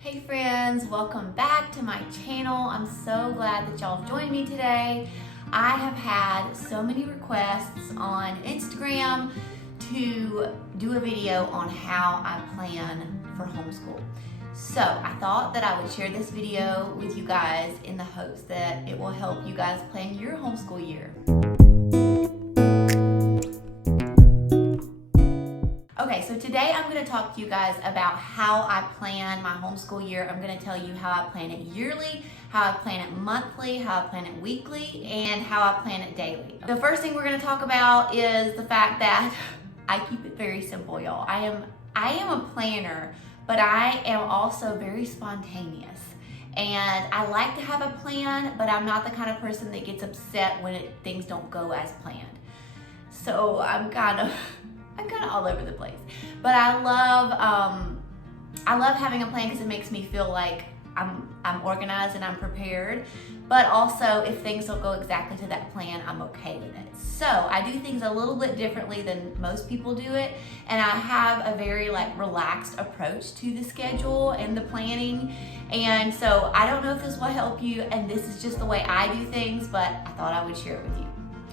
Hey friends, welcome back to my channel. I'm so glad that y'all have joined me today. I have had so many requests on Instagram to do a video on how I plan for homeschool. So I thought that I would share this video with you guys in the hopes that it will help you guys plan your homeschool year. Okay, so today I'm going to talk to you guys about how I plan my homeschool year. I'm going to tell you how I plan it yearly, how I plan it monthly, how I plan it weekly, and how I plan it daily. The first thing we're going to talk about is the fact that I keep it very simple, y'all. I am a planner, but I am also very spontaneous. And I like to have a plan, but I'm not the kind of person that gets upset when things don't go as planned. So I'm kind of all over the place, but I love having a plan because it makes me feel like I'm organized and I'm prepared. But also, if things don't go exactly to that plan, I'm okay with it. So I do things a little bit differently than most people do it, and I have a very relaxed approach to the schedule and the planning. And so I don't know if this will help you, and this is just the way I do things, but I thought I would share it with you.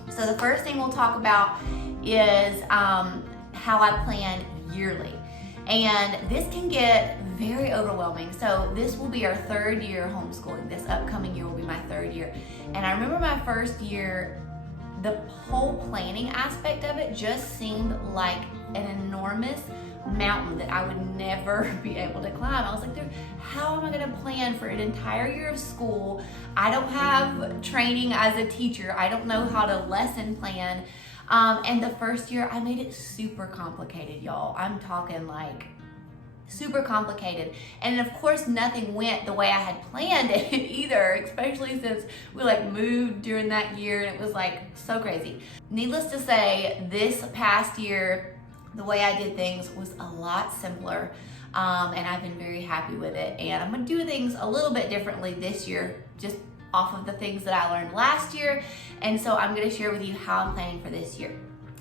So the first thing we'll talk about is how I plan yearly. And this can get very overwhelming. So this will be our third year homeschooling. This upcoming year will be my third year. And I remember my first year, the whole planning aspect of it just seemed like an enormous mountain that I would never be able to climb. I was like, dude, how am I gonna plan for an entire year of school? I don't have training as a teacher. I don't know how to lesson plan. And the first year I made it super complicated, y'all. I'm talking like super complicated. And of course nothing went the way I had planned it either, especially since we moved during that year and it was so crazy. Needless to say, this past year, the way I did things was a lot simpler. And I've been very happy with it. And I'm gonna do things a little bit differently this year, just off of the things that I learned last year. And so I'm gonna share with you how I'm planning for this year.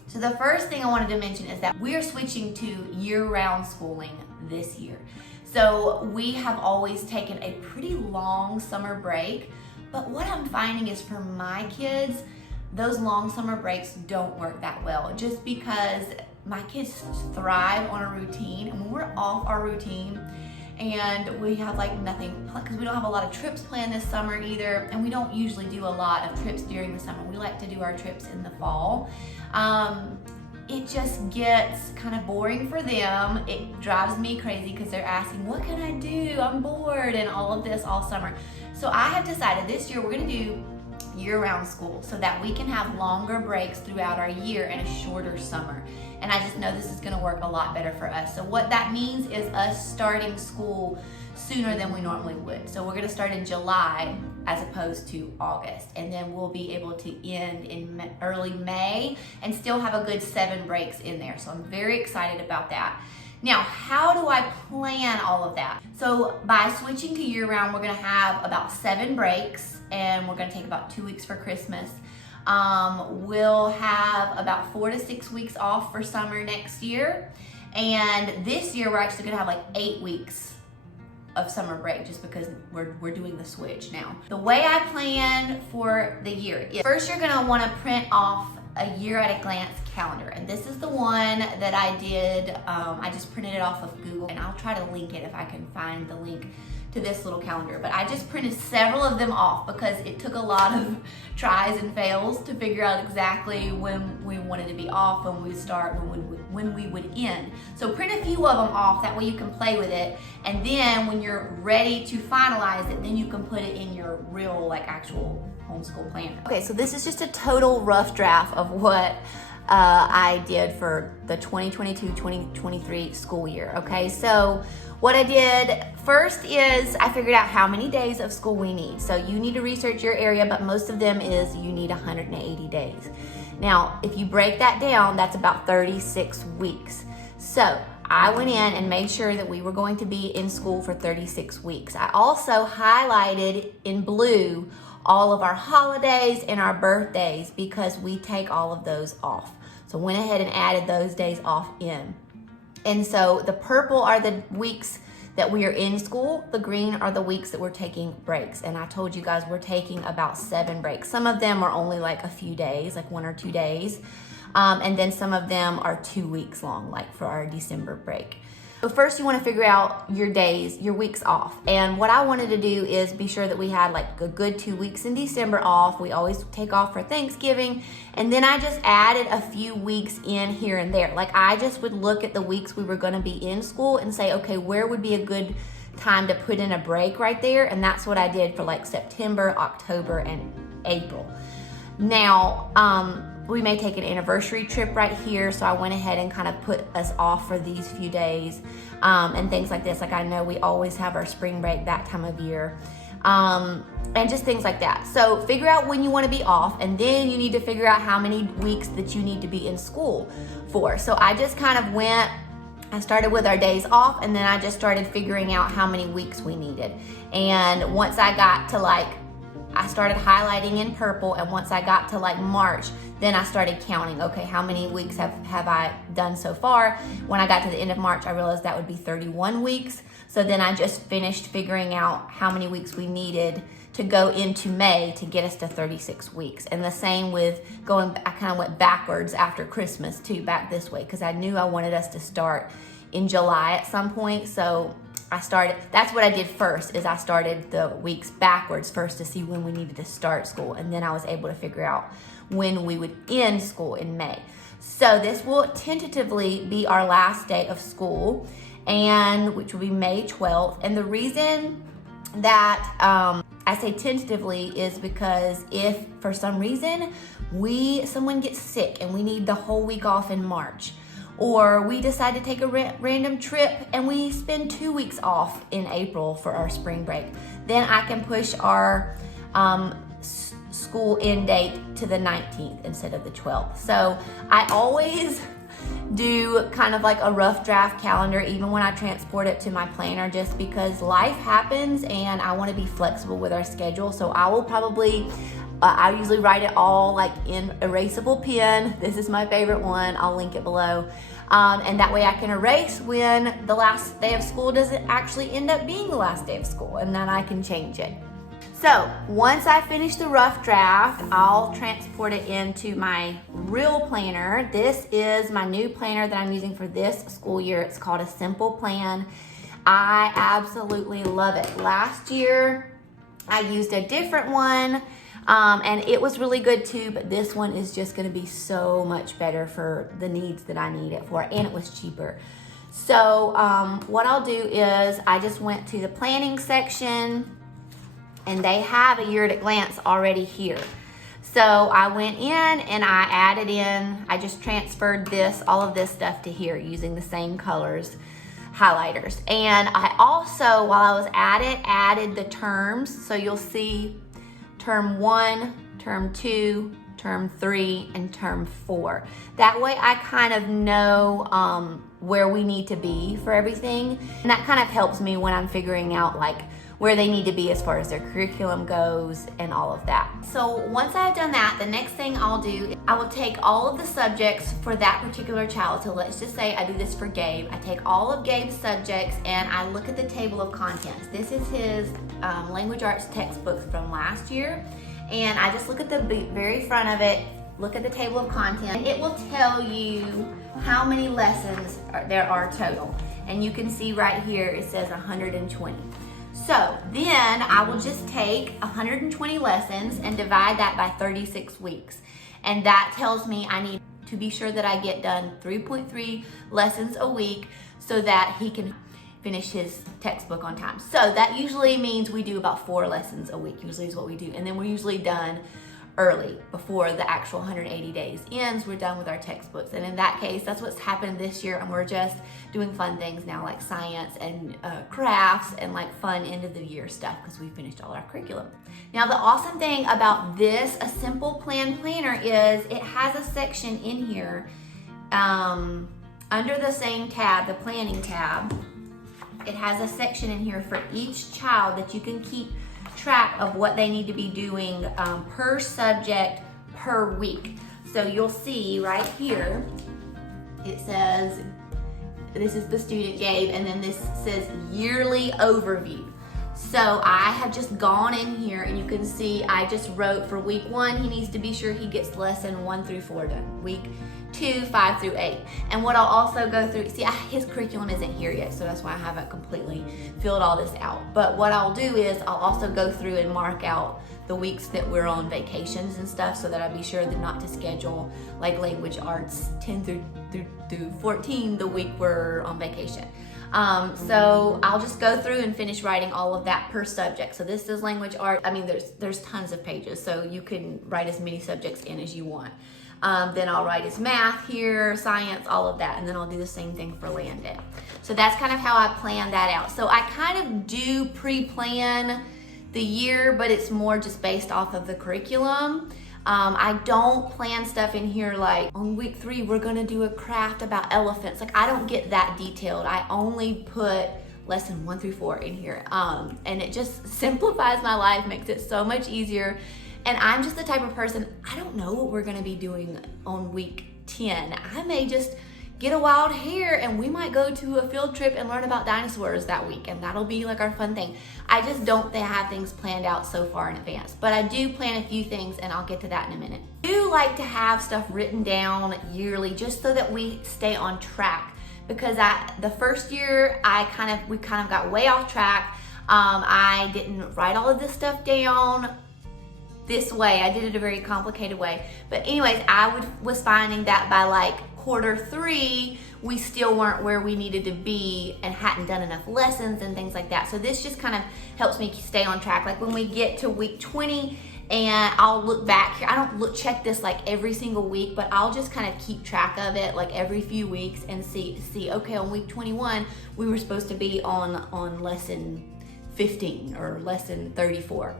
So the first thing I wanted to mention is that we are switching to year-round schooling this year. So we have always taken a pretty long summer break, but what I'm finding is for my kids, those long summer breaks don't work that well, just because my kids thrive on a routine, and when we're off our routine, and we have nothing, because we don't have a lot of trips planned this summer either, and we don't usually do a lot of trips during the summer. We like to do our trips in the fall. It just gets kind of boring for them. It drives me crazy because they're asking, what can I do? I'm bored, and all of this all summer. So I have decided this year we're gonna do year-round school so that we can have longer breaks throughout our year and a shorter summer. And I just know this is gonna work a lot better for us. So what that means is us starting school sooner than we normally would. So we're gonna start in July as opposed to August. And then we'll be able to end in early May and still have a good 7 breaks in there. So I'm very excited about that. Now, how do I plan all of that? So by switching to year-round, we're gonna have about 7 breaks, and we're gonna take about 2 weeks for Christmas. We'll have about 4 to 6 weeks off for summer next year. And this year, we're actually gonna have 8 weeks of summer break just because we're doing the switch now. The way I plan for the year is, first you're gonna wanna print off a year at a glance calendar. And this is the one that I did, I just printed it off of Google, and I'll try to link it if I can find the link to this little calendar. But I just printed several of them off because it took a lot of tries and fails to figure out exactly when we wanted to be off, when we start, when we would end. So print a few of them off, that way you can play with it. And then when you're ready to finalize it, then you can put it in your real actual homeschool planner. Okay, so this is just a total rough draft of what I did for the 2022-2023 school year. Okay, so what I did first is I figured out how many days of school we need. So you need to research your area, but most of them is you need 180 days. Now, if you break that down, that's about 36 weeks. So I went in and made sure that we were going to be in school for 36 weeks. I also highlighted in blue all of our holidays and our birthdays because we take all of those off. So went ahead and added those days off in. And so the purple are the weeks that we are in school. The green are the weeks that we're taking breaks. And I told you guys we're taking about 7 breaks. Some of them are only like a few days, like 1 or 2 days. And then some of them are 2 weeks long, like for our December break. So first you want to figure out your days, your weeks off. And what I wanted to do is be sure that we had like a good 2 weeks in December off. We always take off for Thanksgiving. And then I just added a few weeks in here and there. Like I just would look at the weeks we were going to be in school and say, okay, where would be a good time to put in a break right there? And that's what I did for like September, October, and April. Now, we may take an anniversary trip right here, so I went ahead and kind of put us off for these few days and things like this. Like I know we always have our spring break that time of year and just things like that. So figure out when you want to be off, and then you need to figure out how many weeks that you need to be in school for. So I just kind of I started with our days off, and then I just started figuring out how many weeks we needed. And once I got to I started highlighting in purple, and once I got to like March, then I started counting, okay, how many weeks have I done so far? When I got to the end of March, I realized that would be 31 weeks. So then I just finished figuring out how many weeks we needed to go into May to get us to 36 weeks. And the same with I kind of went backwards after Christmas too, back this way, because I knew I wanted us to start in July at some point. So that's what I did first, is I started the weeks backwards first to see when we needed to start school. And then I was able to figure out when we would end school in May. So this will tentatively be our last day of school, and which will be May 12th. And the reason that I say tentatively is because if for some reason someone gets sick and we need the whole week off in March, or we decide to take a random trip and we spend 2 weeks off in April for our spring break, then I can push our school end date to the 19th instead of the 12th. So I always do kind of like a rough draft calendar, even when I transport it to my planner, just because life happens and I want to be flexible with our schedule. So I will probably I usually write it all like in erasable pen. This is my favorite one. I'll link it below. And that way I can erase when the last day of school doesn't actually end up being the last day of school, and then I can change it. So once I finish the rough draft, I'll transport it into my real planner. This is my new planner that I'm using for this school year. It's called a Simple Plan. I absolutely love it. Last year I used a different one. And it was really good too, but this one is just going to be so much better for the needs that I need it for, and it was cheaper. So what I'll do is I just went to the planning section, and they have a year at a glance already here. So I went in and I added in, I just transferred all of this stuff to here using the same colors highlighters. And I also, while I was at it, added the terms. So you'll see term 1, term 2, term 3, and term 4. That way I kind of know where we need to be for everything. And that kind of helps me when I'm figuring out like where they need to be as far as their curriculum goes and all of that. So once I've done that, the next thing I'll do is I will take all of the subjects for that particular child. So let's just say I do this for Gabe. I take all of Gabe's subjects and I look at the table of contents. This is his language arts textbook from last year. And I just look at the very front of it, look at the table of contents, and it will tell you how many lessons there are total. And you can see right here, it says 120. So then I will just take 120 lessons and divide that by 36 weeks. And that tells me I need to be sure that I get done 3.3 lessons a week so that he can finish his textbook on time. So that usually means we do about 4 lessons a week, usually is what we do. And then we're usually done early before the actual 180 days ends. We're done with our textbooks. And in that case, that's what's happened this year. And we're just doing fun things now, like science and crafts and like fun end of the year stuff, because we finished all our curriculum. Now, the awesome thing about this, a Simple Plan planner, is it has a section in here under the same tab, the planning tab. It has a section in here for each child that you can keep track of what they need to be doing per subject per week. So you'll see right here, it says this is the student gave, and then this says yearly overview. So I have just gone in here and you can see I just wrote for week 1, he needs to be sure he gets lesson 1 through 4 done. Week 2, 5 through 8. And what I'll also go through, see, his curriculum isn't here yet, so that's why I haven't completely filled all this out. But what I'll do is I'll also go through and mark out the weeks that we're on vacations and stuff, so that I be sure that not to schedule like language arts 10 through 14 the week we're on vacation. So I'll just go through and finish writing all of that per subject. So this is language art. I mean, there's tons of pages, so you can write as many subjects in as you want. Then I'll write his math here, science, all of that, and then I'll do the same thing for Landon. So that's kind of how I plan that out. So I kind of do pre-plan the year, but it's more just based off of the curriculum. I don't plan stuff in here like on week 3 we're gonna do a craft about elephants. Like I don't get that detailed. I only put lesson 1 through 4 in here, and it just simplifies my life, makes it so much easier. And I'm just the type of person, I don't know what we're gonna be doing on week 10. I may just get a wild hair and we might go to a field trip and learn about dinosaurs that week, and that'll be like our fun thing. I just don't have things planned out so far in advance, but I do plan a few things, and I'll get to that in a minute. I do like to have stuff written down yearly just so that we stay on track, because the first year we kind of got way off track. I didn't write all of this stuff down this way. I did it a very complicated way. But anyways, I was finding that by like quarter 3, we still weren't where we needed to be and hadn't done enough lessons and things like that. So this just kind of helps me stay on track. Like when we get to week 20 and I'll look back here, I don't check this like every single week, but I'll just kind of keep track of it like every few weeks and see, okay, on week 21, we were supposed to be on lesson 15 or lesson 34.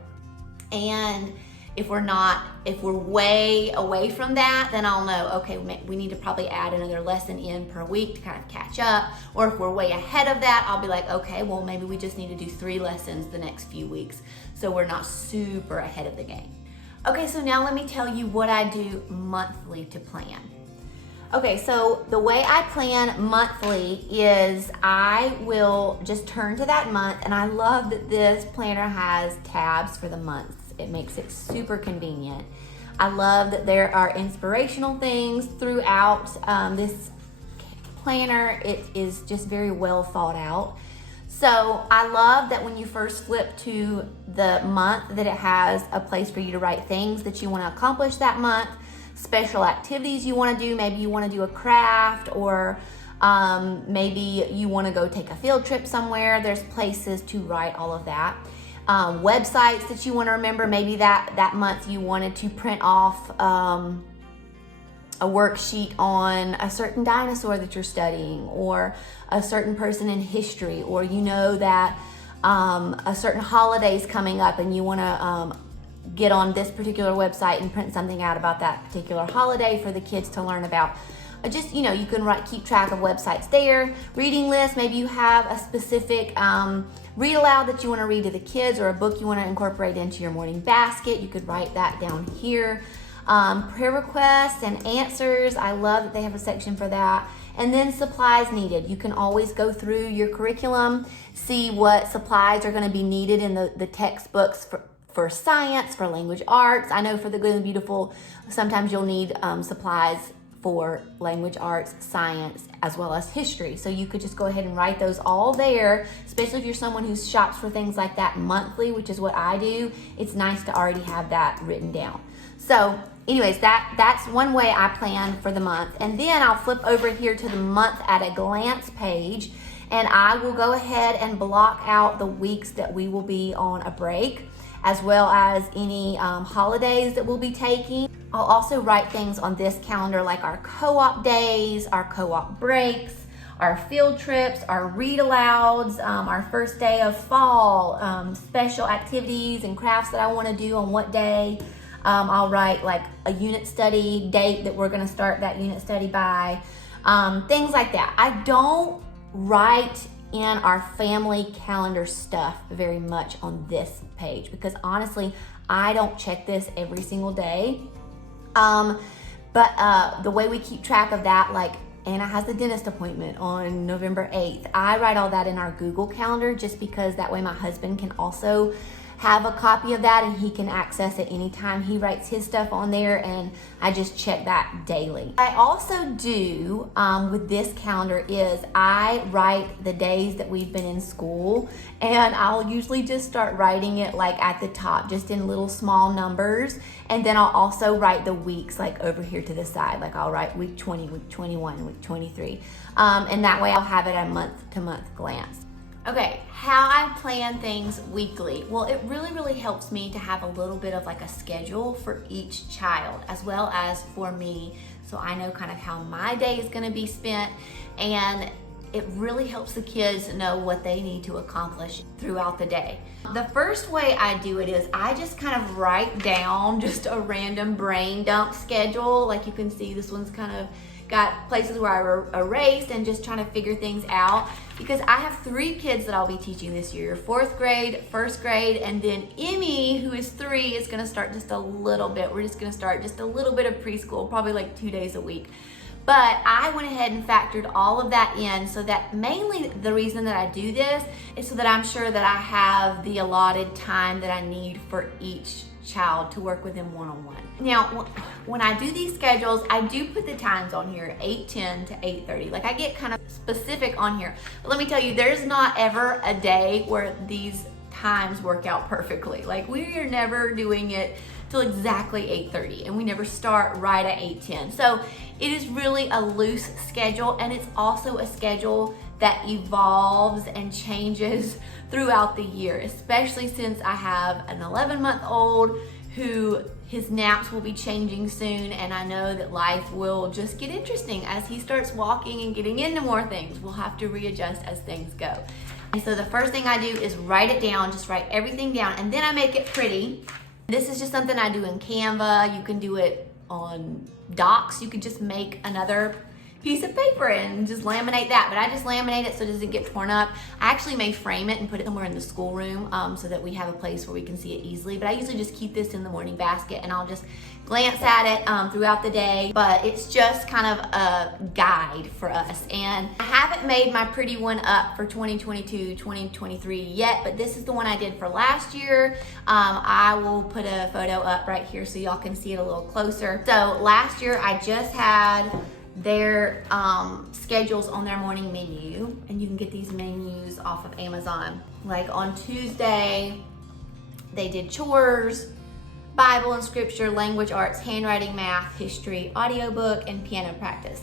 And if we're way away from that, then I'll know, okay, we need to probably add another lesson in per week to kind of catch up. Or if we're way ahead of that, I'll be like, okay, well, maybe we just need to do 3 lessons the next few weeks, so we're not super ahead of the game. Okay, so now let me tell you what I do monthly to plan. Okay, so the way I plan monthly is I will just turn to that month, and I love that this planner has tabs for the months. It makes it super convenient. I love that there are inspirational things throughout this planner. It is just very well thought out. So I love that when you first flip to the month that it has a place for you to write things that you want to accomplish that month, special activities you want to do. Maybe you want to do a craft, or maybe you want to go take a field trip somewhere. There's places to write all of that. Websites that you want to remember. Maybe that month you wanted to print off a worksheet on a certain dinosaur that you're studying, or a certain person in history, or you know that a certain holiday is coming up and you want to get on this particular website and print something out about that particular holiday for the kids to learn about. Just, you can keep track of websites there. Reading list, maybe you have a specific read aloud that you want to read to the kids, or a book you want to incorporate into your morning basket. You could write that down here. Prayer requests and answers, I love that they have a section for that. And then supplies needed. You can always go through your curriculum, see what supplies are going to be needed in the textbooks for science, for language arts. I know for the Good and Beautiful, sometimes you'll need supplies for language arts, science, as well as history. So you could just go ahead and write those all there, especially if you're someone who shops for things like that monthly, which is what I do. It's nice to already have that written down. So anyways, that's one way I plan for the month. And then I'll flip over here to the month at a glance page, and I will go ahead and block out the weeks that we will be on a break, as well as any holidays that we'll be taking. I'll also write things on this calendar like our co-op days, our co-op breaks, our field trips, our read alouds, our first day of fall, special activities and crafts that I want to do on what day. I'll write like a unit study date that we're going to start that unit study by, things like that. I don't write in our family calendar stuff very much on this page, because honestly, I don't check this every single day. But the way we keep track of that, like Anna has a dentist appointment on November 8th. I write all that in our Google Calendar just because that way my husband can also have a copy of that and he can access it anytime. He writes his stuff on there and I just check that daily. I also do with this calendar is I write the days that we've been in school, and I'll usually just start writing it like at the top, just in little small numbers. And then I'll also write the weeks like over here to the side. Like I'll write week 20, week 21, week 23. And that way I'll have it at a month to month glance. Okay, how I plan things weekly. Well, it really helps me to have a little bit of like a schedule for each child as well as for me, so I know kind of how my day is gonna be spent, and it really helps the kids know what they need to accomplish throughout the day. The first way I do it is I just kind of write down just a random brain dump schedule. Like you can see, this one's kind of got places where I erased and just trying to figure things out, because I have 3 kids that I'll be teaching this year: 4th grade, 1st grade, and then Emmy, who is 3, is gonna start just a little bit. We're just gonna start just a little bit of preschool, probably like 2 days a week. But I went ahead and factored all of that in, so that mainly the reason that I do this is so that I'm sure that I have the allotted time that I need for each child to work with them one-on-one. Now, when I do these schedules, I do put the times on here, 8:10 to 8:30. Like I get kind of specific on here. But let me tell you, there's not ever a day where these times work out perfectly. Like we are never doing it till exactly 8:30, and we never start right at 8:10. So it is really a loose schedule, and it's also a schedule that evolves and changes throughout the year, especially since I have an 11-month-old who his naps will be changing soon, and I know that life will just get interesting as he starts walking and getting into more things. We'll have to readjust as things go. And so the first thing I do is write it down, just write everything down, and then I make it pretty. This is just something I do in Canva. You can do it on Docs. You could just make another piece of paper and just laminate that, but I just laminate it so it doesn't get torn up. I actually may frame it and put it somewhere in the schoolroom so that we have a place where we can see it easily, but I usually just keep this in the morning basket and I'll just glance at it throughout the day, but it's just kind of a guide for us. And I haven't made my pretty one up for 2022, 2023 yet, but this is the one I did for last year. I will put a photo up right here so y'all can see it a little closer. So last year I just had their schedules on their morning menu, and you can get these menus off of Amazon. Like on Tuesday, they did chores, Bible and scripture, language arts, handwriting, math, history, audiobook, and piano practice.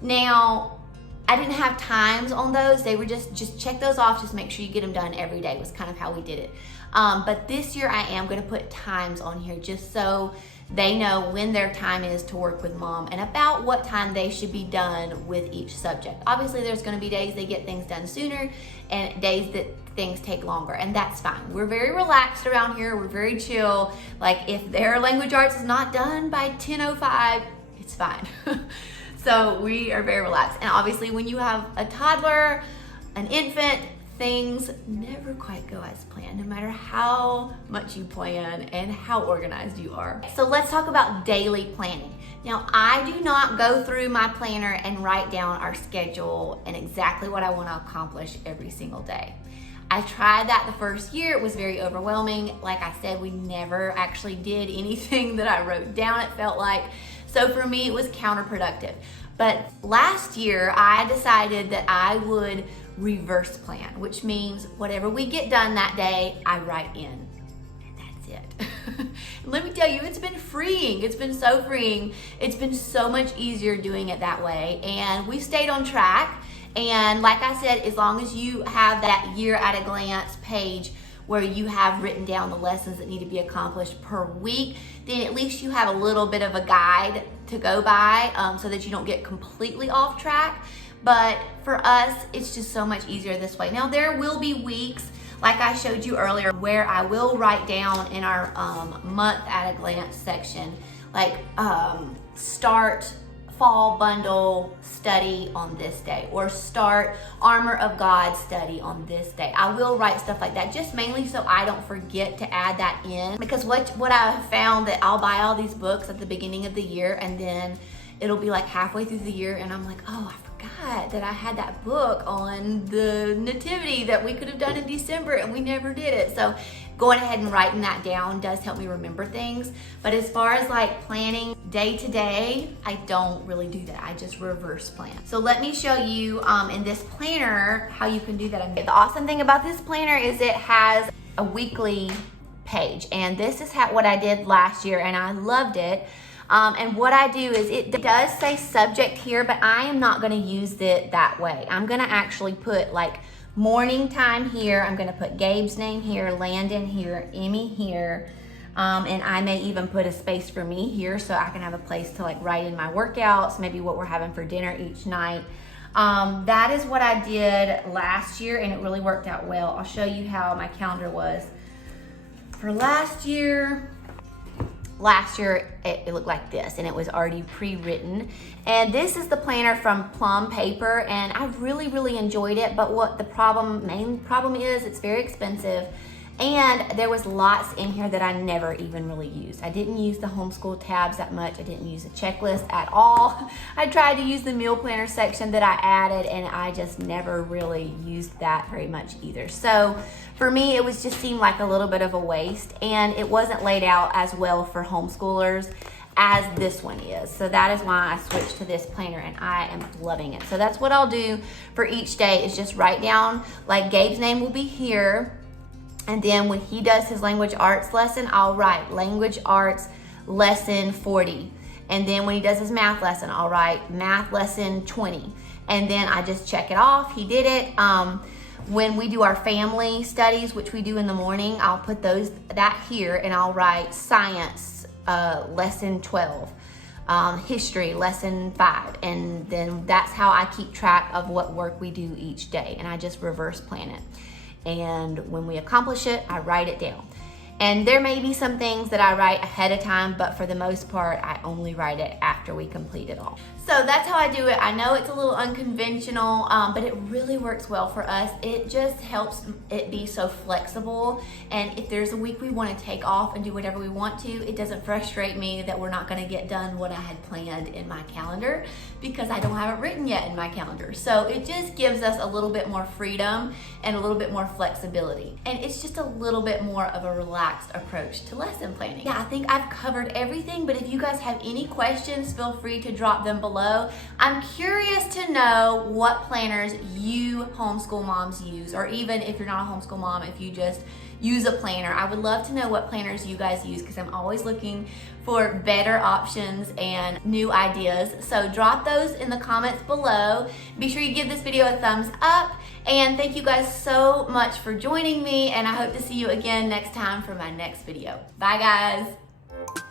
Now, I didn't have times on those. They were just check those off, just make sure you get them done every day was kind of how we did it. But this year I am gonna put times on here just so they know when their time is to work with mom and about what time they should be done with each subject. Obviously, there's gonna be days they get things done sooner and days that things take longer, and that's fine. We're very relaxed around here. We're very chill. Like if their language arts is not done by 10:05, it's fine. So we are very relaxed. And obviously when you have a toddler, an infant, things never quite go as planned, no matter how much you plan and how organized you are. So let's talk about daily planning. Now, I do not go through my planner and write down our schedule and exactly what I want to accomplish every single day. I tried that the first year. It was very overwhelming. Like I said, we never actually did anything that I wrote down, it felt like. So for me, it was counterproductive. But last year, I decided that I would reverse plan, which means whatever we get done that day, I write in. And that's it. And let me tell you, it's been freeing. It's been so freeing. It's been so much easier doing it that way. And we've stayed on track. And like I said, as long as you have that year at a glance page where you have written down the lessons that need to be accomplished per week, then at least you have a little bit of a guide to go by so that you don't get completely off track. But for us, it's just so much easier this way. Now, there will be weeks, like I showed you earlier, where I will write down in our month at a glance section, like start fall bundle study on this day, or start armor of God study on this day. I will write stuff like that, just mainly so I don't forget to add that in, because what I have found that I'll buy all these books at the beginning of the year, and then it'll be like halfway through the year and I'm like, oh, I forgot that I had that book on the nativity that we could have done in December and we never did it. So going ahead and writing that down does help me remember things. But as far as like planning day to day, I don't really do that. I just reverse plan. So let me show you in this planner how you can do that. The awesome thing about this planner is it has a weekly page, and this is what I did last year and I loved it. And what I do is it does say subject here, but I am not gonna use it that way. I'm gonna actually put like morning time here. I'm gonna put Gabe's name here, Landon here, Emmy here, and I may even put a space for me here so I can have a place to like write in my workouts, maybe what we're having for dinner each night. That is what I did last year and it really worked out well. I'll show you how my calendar was for last year. Last year, it looked like this, and it was already pre-written. And this is the planner from Plum Paper, and I really, really enjoyed it. But what the main problem is, it's very expensive. And there was lots in here that I never even really used. I didn't use the homeschool tabs that much. I didn't use the checklist at all. I tried to use the meal planner section that I added, and I just never really used that very much either. So for me, it was just seemed like a little bit of a waste, and it wasn't laid out as well for homeschoolers as this one is. So that is why I switched to this planner, and I am loving it. So that's what I'll do for each day is just write down, like Gabe's name will be here. And then when he does his language arts lesson, I'll write language arts lesson 40. And then when he does his math lesson, I'll write math lesson 20. And then I just check it off. He did it. When we do our family studies, which we do in the morning, I'll put that here and I'll write science lesson 12. History lesson 5. And then that's how I keep track of what work we do each day. And I just reverse plan it. And when we accomplish it, I write it down. And there may be some things that I write ahead of time, but for the most part, I only write it after we complete it all. So that's how I do it. I know it's a little unconventional, but it really works well for us. It just helps it be so flexible. And if there's a week we want to take off and do whatever we want to, it doesn't frustrate me that we're not going to get done what I had planned in my calendar because I don't have it written yet in my calendar. So it just gives us a little bit more freedom and a little bit more flexibility. And it's just a little bit more of a relaxed approach to lesson planning. Yeah, I think I've covered everything, but if you guys have any questions, feel free to drop them below. I'm curious to know what planners you homeschool moms use, or even if you're not a homeschool mom, if you just use a planner. I would love to know what planners you guys use because I'm always looking for better options and new ideas. So drop those in the comments below. Be sure you give this video a thumbs up, and thank you guys so much for joining me, and I hope to see you again next time for my next video. Bye guys.